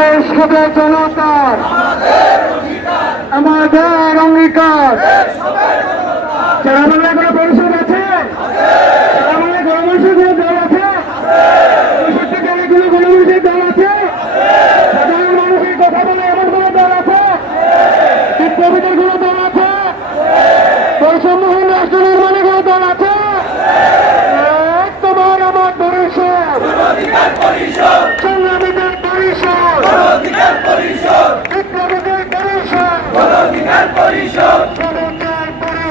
বাংলাদেশ হবে জনতার আমাদের অঙ্গীকার।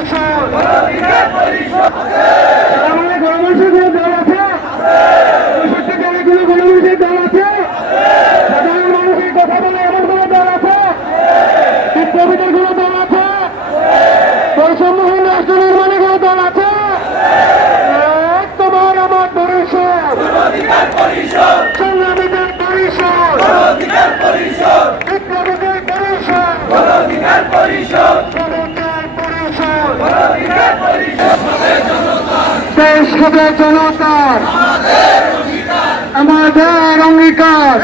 পরিষদ বাংলাদেশ হবে জনতার আমাদের অঙ্গীকার।